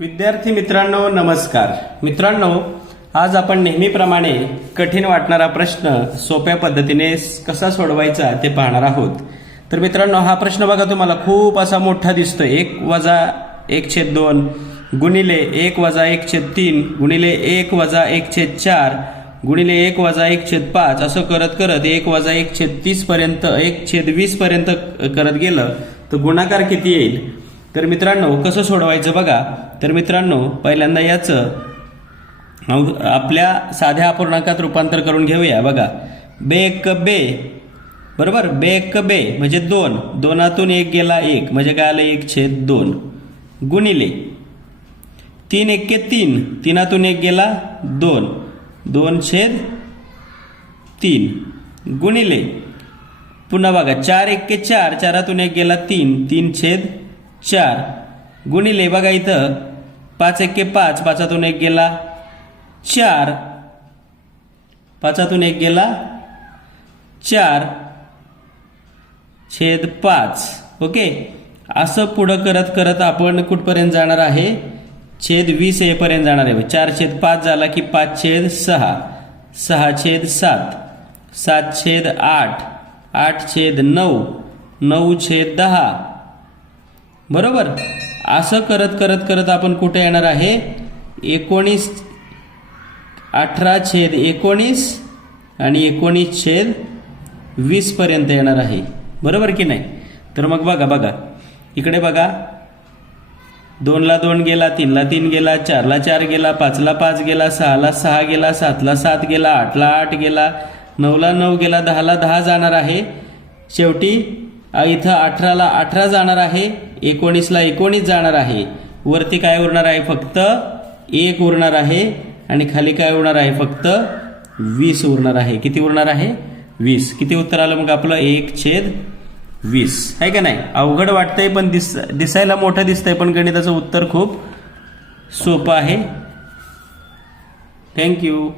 विद्यार्थी मित्रांनो नमस्कार. मित्रांनो आज आपण नेहमीप्रमाणे कठीण वाटणारा प्रश्न सोप्या पद्धतीने कसा सोडवायचा ते पाहणार आहोत. तर मित्रांनो हा प्रश्न बघा तुम्हाला. खूप असा मोठा दिसतोय. एक वजा एक छेद दोन गुणिले एक वजा एक छेद तीन गुणिले एक वजा एक छेद चार गुणिले एक वजा एक छेद पाच असं करत करत एक वजा एक छेद तीस पर्यंत एक छेद वीस पर्यंत करत गेलं तर गुणाकार किती येईल? तर मित्रांनो कसं सोडवायचं बघा. तर मित्रांनो पहिल्यांदा याचं आपल्या साध्या अपूर्णांकात रूपांतर करून घेऊया. बघा बे एक बे. बरोबर? बे एक बे म्हणजे दोन. दोनातून एक गेला एक. म्हणजे काय आलं? एक छेद दोन. गुणिले. तीन एक्के तीन. तीनातून एक गेला दोन. दोन छेद तीन. गुणिले. पुन्हा बघा चार एक्के चार. चारातून एक गेला तीन. तीन छेद चार. गुणिले बघा इथं. पाच एक्के पाच पाचातून एक गेला. चार. पाचातून एक गेला. चार. छेद पाच. ओके? असं पुढं करत करत आपण कुठपर्यंत जाणार आहे? छेद वीस येपर्यंत जाणार आहे. चार छेद पाच झाला की पाच छेद सहा. सहा छेद सात. सात छेद आठ. आठ छेद नऊ. नऊ छेद दहा. बरोबर? असं करत करत करत आपण कुठे येणार आहे? एकोणीस अठरा छेद एकोणीस आणि एकोणीस छेद वीसपर्यंत येणार आहे. बरोबर की नाही? तर मग बघा बघा. इकडे बघा. दोनला दोन गेला तीनला तीन गेला चारला चार गेला पाचला पाच गेला सहाला सहा गेला सातला सात गेला आठला आठ गेला नऊला नऊ गेला दहाला दहा जाणार आहे. शेवटी इथं अठराला अठरा जाणार आहे एकोणीसला एकोणीस जाणार आहे. वरती काय उरणार आहे? फक्त एक उरणार आहे आणि खाली काय उरणार आहे? फक्त वीस उरणार आहे. किती उरणार आहे? वीस. किती उत्तर आलं मग आपलं? एक छेद वीस. आहे का नाही? अवघड वाटतंय पण दिस दिसायला मोठं दिसतंय पण गणिताचं उत्तर खूप सोपं आहे. थँक्यू